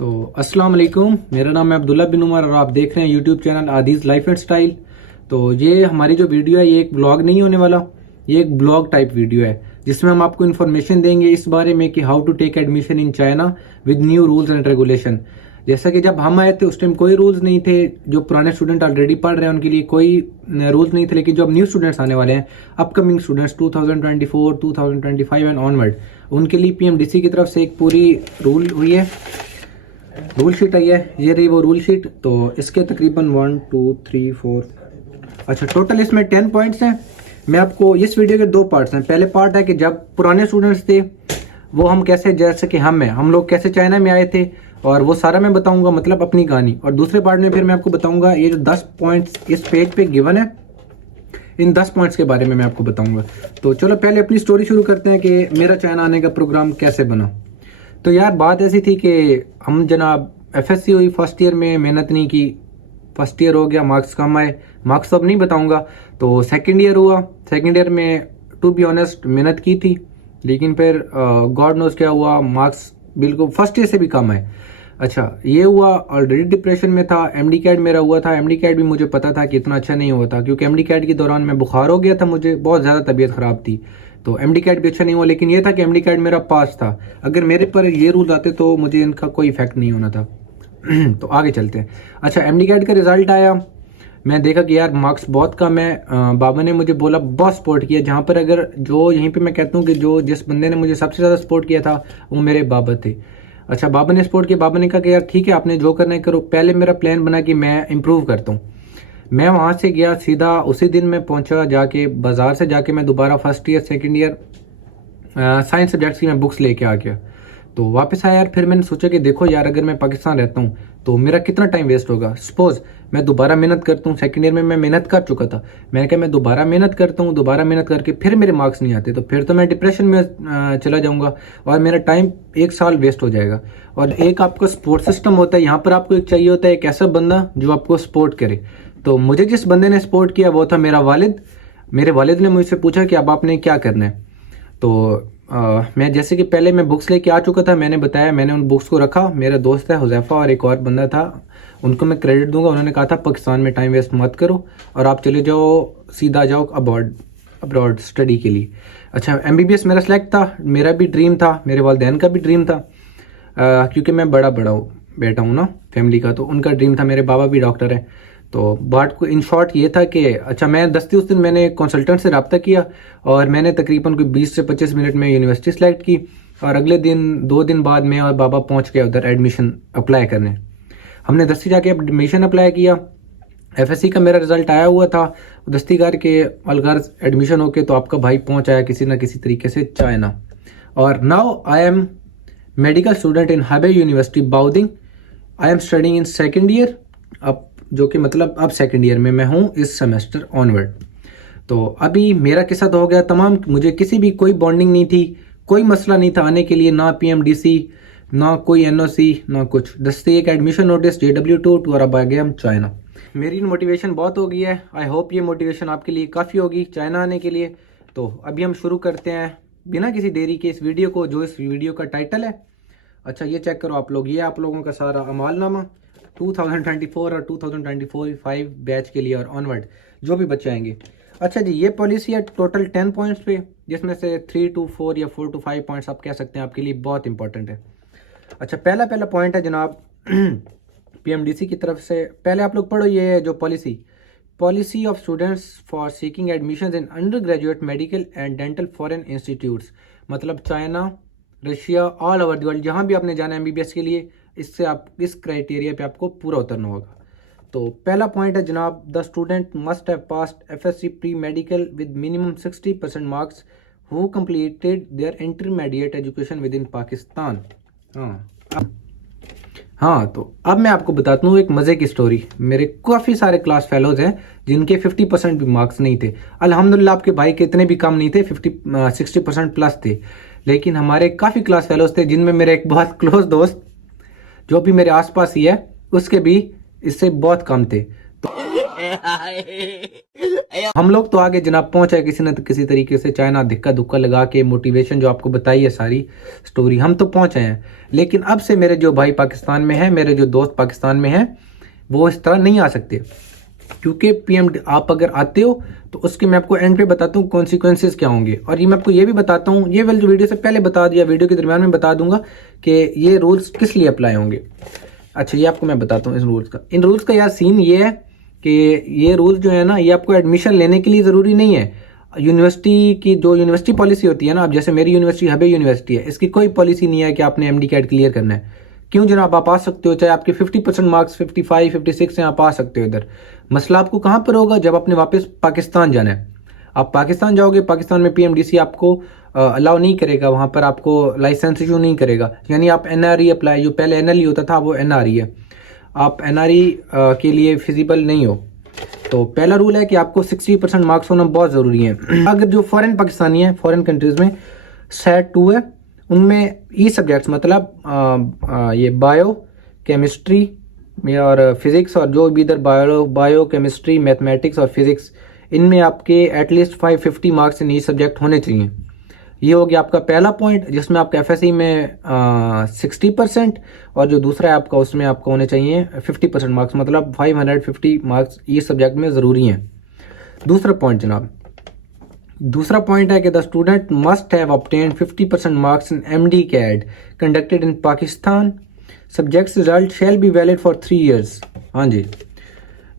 तो अस्सलाम वालेकुम, मेरा नाम है अब्दुल्ला बिन उमर और आप देख रहे हैं YouTube channel Adi's life and style. तो ये हमारी जो वीडियो है ये एक ब्लॉग नहीं होने वाला, ये एक ब्लॉग टाइप वीडियो है जिसमें हम आपको इन्फॉर्मेशन देंगे इस बारे में कि how to take admission in China with new rules and regulation. जैसा कि जब हम आए थे उस टाइम कोई रूल्स नहीं थे, जो पुराने स्टूडेंट ऑलरेडी पढ़ रहे हैं उनके लिए कोई रूल्स नहीं थे, लेकिन जो अब न्यू स्टूडेंट्स आने वाले हैं, अपकमिंग स्टूडेंट्स 2024, 2025 एंड ऑनवर्ड, उनके लिए पीएमडीसी की तरफ से एक पूरी रूल हुई है, रूल शीट आई है। ये रही वो रूल शीट। तो इसके तकरीबन 1 2 3 4 अच्छा टोटल इसमें 10 पॉइंट्स हैं। मैं आपको इस वीडियो के दो पार्ट्स हैं। पहले पार्ट है कि जब पुराने स्टूडेंट्स थे वो हम कैसे, जैसे कि हम लोग कैसे चाइना में आए थे, और वो सारा मैं बताऊंगा, मतलब अपनी कहानी। और दूसरे पार्ट में फिर मैं आपको बताऊंगा ये जो 10 पॉइंट्स इस पेज पे गिवन है, इन 10 पॉइंट्स के बारे में मैं आपको बताऊंगा। तो चलो पहले अपनी स्टोरी शुरू करते हैं कि मेरा चाइना आने का प्रोग्राम कैसे बना। तो यार बात ऐसी थी कि हम जनाब एफएससी हुई, फर्स्ट ईयर में मेहनत नहीं की, फर्स्ट ईयर हो गया, मार्क्स कम आए, मार्क्स तो अब नहीं बताऊंगा। तो सेकंड ईयर हुआ, सेकंड ईयर में टू बी ऑनेस्ट मेहनत की थी, लेकिन फिर गॉड नोज क्या हुआ, मार्क्स बिल्कुल फर्स्ट ईयर से भी कम आए। अच्छा ये हुआ, ऑलरेडी डिप्रेशन में था। एमडी कैट मेरा हुआ था, एमडी कैट भी मुझे पता था कि इतना अच्छा नहीं हुआ था, क्योंकि एमडी कैट के दौरान मैं बुखार हो गया था, मुझे बहुत ज़्यादा तबीयत ख़राब थी। तो एमडी कैट भी अच्छा नहीं हुआ, लेकिन ये था कि एमडी कैट मेरा पास था। अगर मेरे पर ये रूल आते तो मुझे इनका कोई इफेक्ट नहीं होना था। तो आगे चलते हैं। अच्छा एमडी कैट का रिजल्ट आया, मैं देखा कि यार मार्क्स बहुत कम है। बाबा ने मुझे बोला, बहुत सपोर्ट किया। जहाँ पर अगर जो यहीं पे मैं कहता हूँ कि जो जिस बंदे ने मुझे सबसे ज़्यादा सपोर्ट किया था वो मेरे बाबा थे। अच्छा बाबा ने सपोर्ट किया, बाबा ने कहा कि यार ठीक है आपने जो करना है करो। पहले मेरा प्लान बना कि मैं इम्प्रूव करता हूँ। मैं वहाँ से गया सीधा, उसी दिन मैं पहुँचा जाके बाज़ार से जाके मैं दोबारा first year second year science subjects की मैं बुक्स लेके आ गया। तो वापस आया यार, फिर मैंने सोचा कि देखो यार अगर मैं पाकिस्तान रहता हूँ तो मेरा कितना टाइम वेस्ट होगा। सपोज मैं दोबारा मेहनत करता हूँ, सेकंड ईयर में मैं मेहनत कर चुका था, मैंने कहा मैं दोबारा मेहनत करता हूँ, दोबारा मेहनत करके फिर मेरे मार्क्स नहीं आते तो फिर तो मैं डिप्रेशन में चला जाऊँगा और मेरा टाइम 1 साल वेस्ट हो जाएगा। और एक आपका सपोर्ट सिस्टम होता है, यहाँ पर आपको एक चाहिए होता है एक ऐसा बंदा जो आपको सपोर्ट करे। तो मुझे जिस बंदे ने सपोर्ट किया वो था मेरा वालिद। मेरे वालिद ने मुझसे पूछा कि अब आपने क्या करना है। तो मैं जैसे कि पहले मैं बुक्स लेके आ चुका था, मैंने बताया, मैंने उन बुक्स को रखा। मेरा दोस्त है हुज़ैफा और एक और बंदा था, उनको मैं क्रेडिट दूंगा। उन्होंने कहा था पाकिस्तान में टाइम वेस्ट मत करो और आप चले जाओ, सीधा जाओ अब्रॉड स्टडी के लिए। अच्छा एमबीबीएस मेरा सेलेक्ट था, मेरा भी ड्रीम था, मेरे वालिदैन का भी ड्रीम था, क्योंकि मैं बड़ा बेटा हूँ ना फैमिली का, तो उनका ड्रीम था। मेरे बाबा भी डॉक्टर हैं। तो बात को इन शॉर्ट ये था कि अच्छा मैं दस्ती उस दिन मैंने कंसल्टेंट से रब्ता किया और मैंने तकरीबन कोई 20 से 25 मिनट में यूनिवर्सिटी सेलेक्ट की। और अगले दिन 2 दिन बाद मैं और बाबा पहुंच गए उधर एडमिशन अप्लाई करने। हमने दस्ती जाके एडमिशन अप्लाई किया। एफएससी का मेरा रिजल्ट आया हुआ था, दस्ती करके अलगर्ज एडमिशन होके तो आपका भाई पहुंच आया किसी ना किसी तरीके से चाइना। और now I am medical student in Hebei University Baoding. I am studying in second year, अब जो कि मतलब अब सेकंड ईयर में मैं हूँ इस सेमेस्टर ऑनवर्ड। तो अभी मेरा किस्सा तो हो गया तमाम, मुझे किसी भी कोई बॉन्डिंग नहीं थी, कोई मसला नहीं था आने के लिए, ना पीएमडीसी ना कोई एनओसी ना कुछ, दस्ते एक एडमिशन नोटिस JW2 और अब आ गया हम चाइना। मेरी मोटिवेशन बहुत हो गई है, आई होप ये मोटिवेशन आपके लिए काफ़ी होगी चाइना आने के लिए। तो अभी हम शुरू करते हैं बिना किसी देरी के इस वीडियो को, जो इस वीडियो का टाइटल है। अच्छा ये चेक करो आप लोग, ये आप लोगों का सारा अमालनामा 2024 और 2025 बैच के लिए और ऑनवर्ड जो भी बच्चे आएंगे। अच्छा जी ये पॉलिसी है टोटल 10 पॉइंट्स पे, जिसमें से 3 to 4 या 4 to 5 पॉइंट्स आप कह सकते हैं आपके लिए बहुत इंपॉर्टेंट है। अच्छा पहला पॉइंट है जनाब पीएमडीसी की तरफ से। पहले आप लोग पढ़ो ये जो policy of students for seeking admission in undergraduate medical and dental foreign institutes, मतलब China, Russia, all over the world, जहाँ भी आपने जाना है एमबीबीएस के लिए, इससे आप इस क्राइटेरिया पे आपको पूरा उतरना होगा। तो पहला पॉइंट है जनाब, the student must have passed FSc pre medical with minimum 60% marks who completed there intermediate education with in Pakistan. हाँ तो अब मैं आपको बताता हूँ एक मज़े की स्टोरी। मेरे काफ़ी सारे क्लास फेलोज हैं जिनके 50% भी मार्क्स नहीं थे। अल्हम्दुलिल्लाह आपके भाई के इतने भी कम नहीं थे, 60% प्लस थे। लेकिन हमारे काफ़ी क्लास फेलोज थे जिनमें मेरे एक बहुत क्लोज दोस्त जो भी मेरे आसपास ही है उसके भी इससे बहुत कम थे। तो हम लोग तो आगे जनाब पहुंचे किसी न किसी तरीके से, चाइना धक्का धुक्का लगा के, मोटिवेशन जो आपको बताई है सारी स्टोरी, हम तो पहुंचे हैं। लेकिन अब से मेरे जो भाई पाकिस्तान में है, मेरे जो दोस्त पाकिस्तान में हैं, वो इस तरह नहीं आ सकते। क्योंकि पीएम आप अगर आते हो तो उसके मैं आपको एंड पे बताता हूँ कॉन्सिक्वेंसेज क्या होंगे। और ये मैं आपको ये भी बताता हूँ, ये वाली वीडियो से पहले बता दिया, वीडियो के दरमियान में बता दूंगा कि ये रूल्स किस लिए अप्लाई होंगे। अच्छा, ये आपको मैं बताता हूँ इस रूल्स का। इन रूल्स का यार सीन ये है कि ये रूल जो है ना, ये आपको एडमिशन लेने के लिए ज़रूरी नहीं है। यूनिवर्सिटी की जो यूनिवर्सिटी पॉलिसी होती है ना, अब जैसे मेरी यूनिवर्सिटी हबे यूनिवर्सिटी है, इसकी कोई पॉलिसी नहीं है कि आपने एमडी कैट क्लियर करना है। क्यों जनाब, आप आ सकते हो, चाहे आपके 50% मार्क्स 55 56 हैं, आप आ सकते हो इधर। मसला आपको कहाँ पर होगा, जब आपने वापस पाकिस्तान जाना है। आप पाकिस्तान जाओगे, पाकिस्तान में पीएमडीसी आपको अलाउ नहीं करेगा, वहाँ पर आपको लाइसेंस इशू नहीं करेगा। यानी आप एनआरई अप्लाई, जो पहले एनएलई होता था वो एनआरई है, आप एनआरई के लिए फिजिबल नहीं हो। तो पहला रूल है कि आपको 60% मार्क्स होना बहुत ज़रूरी है। अगर जो फॉरेन पाकिस्तानी है, फॉरेन कंट्रीज़ में सेट 2 है, उनमें ई सब्जेक्ट्स मतलब ये बायो केमिस्ट्री और फिज़िक्स, और जो भी इधर बायो केमिस्ट्री मैथमेटिक्स और फिज़िक्स, इनमें आपके at least 550 marks in E subject होने चाहिए। ये हो गया आपका पहला पॉइंट, जिसमें आपका एफएससी में 60% और जो दूसरा है आपका, उसमें आपको होने चाहिए 50% मार्क्स, मतलब 550 मार्क्स ये सब्जेक्ट में ज़रूरी हैं। दूसरा पॉइंट जनाब, दूसरा पॉइंट है कि the student must have obtained 50% marks in MD CAT conducted in Pakistan. Subjects result shall be valid for 3 years. हाँ जी,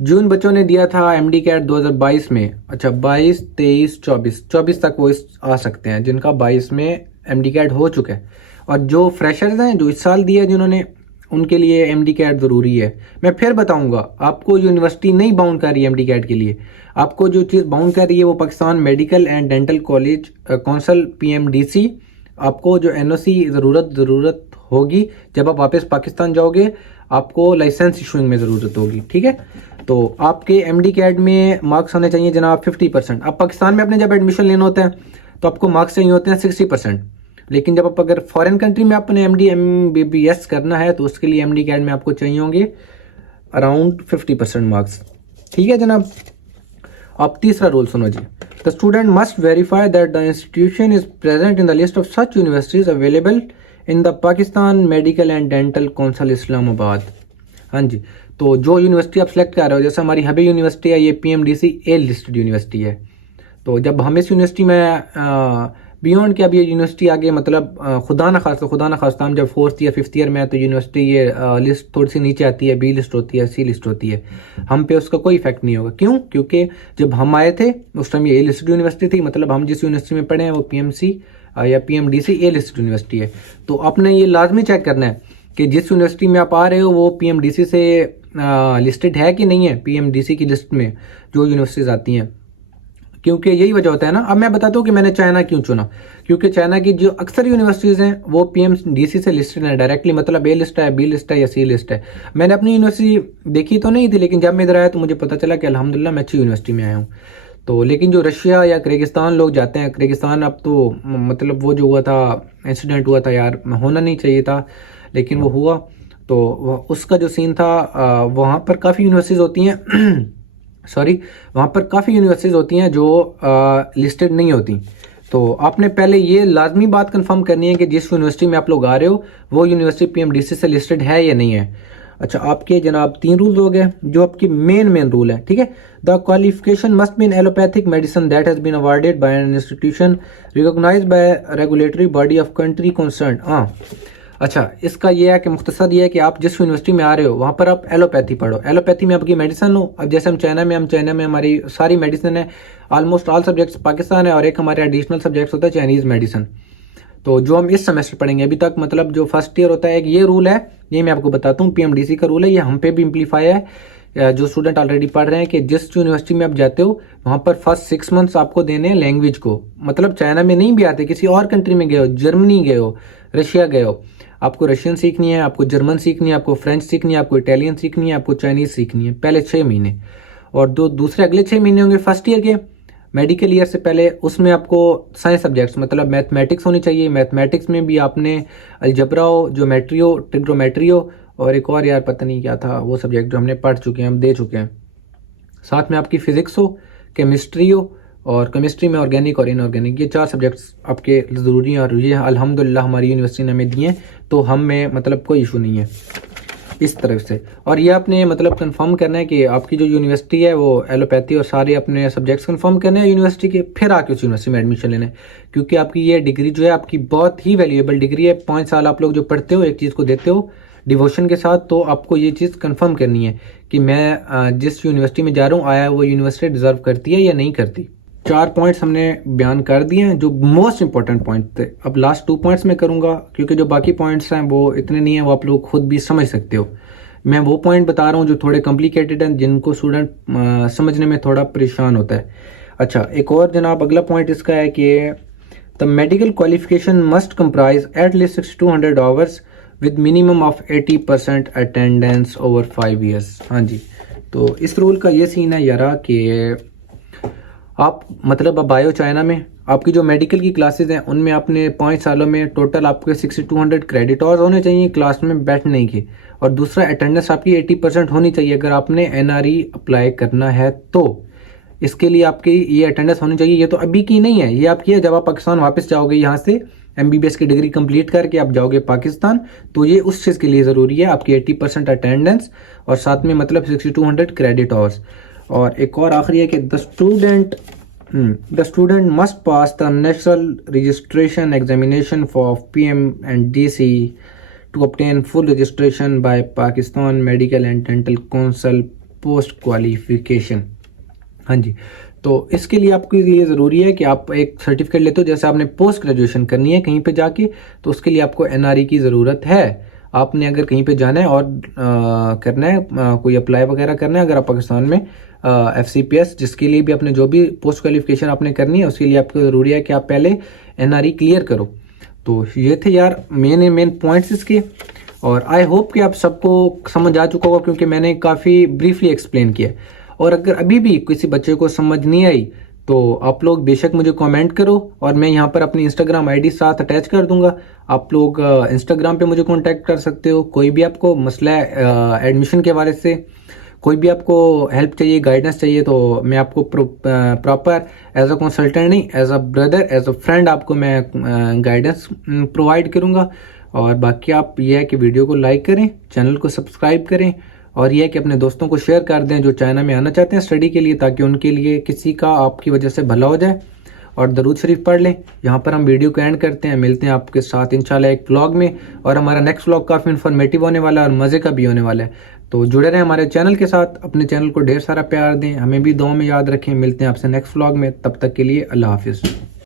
जून बच्चों ने दिया था एमडी कैट 2022 में। अच्छा, 22 23 24 तक वो आ सकते हैं जिनका 22 में एमडी कैट हो चुका है। और जो फ्रेशर्स हैं जो इस साल दिया जिन्होंने, उनके लिए एमडी कैट ज़रूरी है। मैं फिर बताऊंगा, आपको यूनिवर्सिटी नहीं बाउंड कर रही है एमडी कैट के लिए। आपको जो चीज़ बाउंड कर रही है वो Pakistan medical and dental college council PMDC. आपको जो एनओसी ज़रूरत होगी जब आप वापस पाकिस्तान जाओगे, आपको लाइसेंस इशूइंग में ज़रूरत होगी। ठीक है, तो आपके एमडी कैट में मार्क्स होने चाहिए जनाब 50%। अब पाकिस्तान में अपने जब एडमिशन लेना होता है तो आपको मार्क्स चाहिए होते हैं 60%। लेकिन जब आप अगर फॉरेन कंट्री में अपने एमडी एमबीबीएस करना है तो उसके लिए एमडी कैट में आपको चाहिए होंगे अराउंड 50% मार्क्स। ठीक है जनाब। अब तीसरा रूल सुनो जी, the student must verify that the institution is present in the list of such universities available in the Pakistan medical and dental Council Islamabad. हाँ जी, तो जो यूनिवर्सिटी आप सेलेक्ट कर रहे हो, जैसे हमारी हबे यूनिवर्सिटी है, ये पीएमडीसी ए लिस्टेड यूनिवर्सिटी है। तो जब हम इस यूनिवर्सिटी में बियॉन्ड के, अब ये यूनिवर्सिटी आगे मतलब खुदा न खास्ता हम जब 4th या 5th ईयर में है तो यूनिवर्सिटी ये लिस्ट थोड़ी सी नीचे आती है, बी लिस्ट होती है, सी लिस्ट होती है, हम पे उसका कोई इफेक्ट नहीं होगा। क्यों? क्योंकि जब हम आए थे उस टाइम ये ए लिस्टेड यूनिवर्सिटी थी, मतलब हम जिस यूनिवर्सिटी में पढ़े हैं वो पीएमसी या पीएमडीसी ए लिस्टेड यूनिवर्सिटी है। तो आपने ये लाजमी चेक करना है कि जिस यूनिवर्सिटी में आप आ रहे हो वो पीएमडीसी से लिस्टेड है कि नहीं है, पीएमडीसी की लिस्ट में जो यूनिवर्सिटीज आती हैं। क्योंकि यही वजह होता है ना। अब मैं बताता हूँ कि मैंने चाइना क्यों चुना। क्योंकि चाइना की जो अक्सर यूनिवर्सिटीज़ हैं वो पीएमडीसी से लिस्टेड है डायरेक्टली, मतलब ए लिस्ट है, बी लिस्ट है या सी लिस्ट है। मैंने अपनी यूनिवर्सिटी देखी तो नहीं थी, लेकिन जब मैं इधर आया तो मुझे पता चला कि अल्हम्दुलिल्लाह मैं अच्छी यूनिवर्सिटी में आया हूँ। तो लेकिन जो रशिया या किर्गिस्तान लोग जाते हैं, किर्गिस्तान अब तो मतलब वो जो हुआ था, इंसिडेंट हुआ था यार, होना नहीं चाहिए था लेकिन वो हुआ। तो उसका जो सीन था, वहाँ पर काफ़ी यूनिवर्सिटीज़ होती हैं वहाँ पर काफ़ी यूनिवर्सिटीज़ होती हैं जो लिस्टेड नहीं होती। तो आपने पहले ये लाजमी बात कंफर्म करनी है कि जिस यूनिवर्सिटी में आप लोग आ रहे हो वो यूनिवर्सिटी पीएमडीसी से लिस्टेड है या नहीं है। अच्छा, आपके जनाब 3 रूल हो गए जो आपकी मेन रूल है। ठीक है, the qualification must be in allopathic medicine that has been awarded by an institution recognised by regulatory body of country concern. हाँ, अच्छा, इसका ये है कि मुख्तसर ये है कि आप जिस यूनिवर्सिटी में आ रहे हो वहाँ पर आप एलोपैथी पढ़ो, एलोपैथी में आपकी मेडिसिन हो। अब जैसे हम चाइना में हमारी सारी मेडिसिन है, ऑलमोस्ट ऑल सब्जेक्ट्स पाकिस्तान है, और एक हमारे एडिशनल सब्जेक्ट्स होता है चाइनीज़ मेडिसिन। तो जो हम इस सेमेस्टर पढ़ेंगे अभी तक, मतलब जो फर्स्ट ईयर होता है, एक ये रूल है, ये मैं आपको बताता हूँ, पीएमडीसी का रूल है, ये हम पे भी इम्प्लीफाई है। जो स्टूडेंट ऑलरेडी पढ़ रहे हैं कि जिस यूनिवर्सिटी में आप जाते हो वहाँ पर फर्स्ट 6 मंथ्स आपको देने हैं लैंग्वेज को। मतलब चाइना में नहीं भी आते, किसी और कंट्री में गए हो, जर्मनी गए हो, रशिया गए हो, आपको रशियन सीखनी है, आपको जर्मन सीखनी है, आपको फ्रेंच सीखनी है, आपको इटालियन सीखनी है, आपको चाइनीज़ सीखनी है, पहले 6 महीने। और दूसरे अगले 6 महीने होंगे फर्स्ट ईयर के, मेडिकल ईयर से पहले। उसमें आपको साइंस सब्जेक्ट्स मतलब मैथमेटिक्स होनी चाहिए। मैथमेटिक्स में भी आपने अलजबरा हो, ज्योमेट्री हो, ट्रिग्नोमेट्री हो, और एक और यार पता नहीं क्या था वो सब्जेक्ट जो हमने पढ़ चुके हैं, हम दे चुके हैं। साथ में आपकी फिजिक्स हो, केमिस्ट्री हो, और केमिस्ट्री में ऑर्गेनिक और इनऑर्गेनिक, ये 4 सब्जेक्ट्स आपके ज़रूरी हैं और ये अल्हम्दुलिल्लाह हमारी यूनिवर्सिटी ने हमें दिए हैं, तो हम में मतलब कोई इशू नहीं है इस तरफ से। और ये आपने मतलब कंफर्म करना है कि आपकी जो यूनिवर्सिटी है वो एलोपैथी और सारे अपने सब्जेक्ट्स कंफर्म करने हैं यूनिवर्सिटी के, फिर आके उस यूनिवर्सिटी में एडमिशन लेना है, क्योंकि आपकी ये डिग्री जो है आपकी बहुत ही वैल्यूएबल डिग्री है। 5 साल आप लोग जो पढ़ते हो, एक चीज़ को देते हो डिवोशन के साथ, तो आपको ये चीज़ कंफर्म करनी है कि मैं जिस यूनिवर्सिटी में जा रहा हूँ आया वो यूनिवर्सिटी डिजर्व करती है या नहीं करती। 4 पॉइंट्स हमने बयान कर दिए हैं जो मोस्ट इंपॉर्टेंट पॉइंट थे। अब लास्ट 2 पॉइंट्स में करूंगा, क्योंकि जो बाकी पॉइंट्स हैं वो इतने नहीं हैं, वो आप लोग खुद भी समझ सकते हो। मैं वो पॉइंट बता रहा हूँ जो थोड़े कॉम्प्लिकेटेड हैं, जिनको स्टूडेंट समझने में थोड़ा परेशान होता है। अच्छा, एक और जनाब अगला पॉइंट इसका है कि the medical qualification must comprise at least 6200 hours with minimum of 80% attendance over 5 years. हाँ जी, तो इस रूल का ये सीन है यारा कि आप मतलब अब आए हो चाइना में, आपकी जो मेडिकल की क्लासेस हैं उनमें आपने 5 सालों में टोटल आपके 6200 क्रेडिट आवर्स होने चाहिए क्लास में बैठने के, और दूसरा अटेंडेंस आपकी 80% होनी चाहिए अगर आपने एनआरई अप्लाई करना है तो। इसके लिए आपकी ये अटेंडेंस होनी चाहिए। ये तो अभी की नहीं है, ये आपकी है जब आप पाकिस्तान वापस जाओगे, यहाँ से एमबीबीएस की डिग्री कंप्लीट करके आप जाओगे पाकिस्तान, तो ये उस चीज़ के लिए ज़रूरी है आपकी 80% अटेंडेंस और साथ में मतलब 6200 क्रेडिट आवर्स। और एक और आखिरी है कि the student must pass the national registration examination for PMDC to obtain full registration by Pakistan medical and dental council post qualification. हाँ जी, तो इसके लिए आपके लिए ज़रूरी है कि आप एक सर्टिफिकेट लेते हो, जैसे आपने पोस्ट ग्रेजुएशन करनी है कहीं पे जाके, तो उसके लिए आपको एनआरई की ज़रूरत है। आपने अगर कहीं पे जाना है और करना है कोई अप्लाई वगैरह करना है, अगर आप पाकिस्तान में FCPS जिसके लिए भी आपने जो भी पोस्ट क्वालिफिकेशन आपने करनी है उसके लिए आपको ज़रूरी है कि आप पहले एनआरई क्लियर करो। तो ये थे यार मेन पॉइंट्स इसके, और आई होप कि आप सबको समझ आ चुका होगा क्योंकि मैंने काफ़ी ब्रीफली एक्सप्लेन किया। और अगर अभी भी किसी बच्चे को समझ नहीं आई तो आप लोग बेशक मुझे कमेंट करो, और मैं यहाँ पर अपनी इंस्टाग्राम आईडी साथ अटैच कर दूंगा। आप लोग इंस्टाग्राम पे मुझे कांटेक्ट कर सकते हो। कोई भी आपको मसला है एडमिशन के बारे से, कोई भी आपको हेल्प चाहिए, गाइडेंस चाहिए, तो मैं आपको प्रॉपर एज अ कंसल्टेंट नहीं, as a brother, as a friend आपको मैं गाइडेंस प्रोवाइड करूँगा। और बाकी आप ये है कि वीडियो को लाइक करें, चैनल को सब्सक्राइब करें, और यह है कि अपने दोस्तों को शेयर कर दें जो चाइना में आना चाहते हैं स्टडी के लिए, ताकि उनके लिए किसी का आपकी वजह से भला हो जाए। और दरूद शरीफ पढ़ लें। यहाँ पर हम वीडियो को एंड करते हैं, मिलते हैं आपके साथ इंशाल्लाह एक व्लॉग में, और हमारा नेक्स्ट व्लॉग काफ़ी इन्फॉर्मेटिव होने वाला है और मज़े का भी होने वाला है। तो जुड़े रहें हमारे चैनल के साथ, अपने चैनल को ढेर सारा प्यार दें, हमें भी दुआ में याद रखें। मिलते हैं आपसे नेक्स्ट व्लॉग में, तब तक के लिए अल्लाह हाफिज़।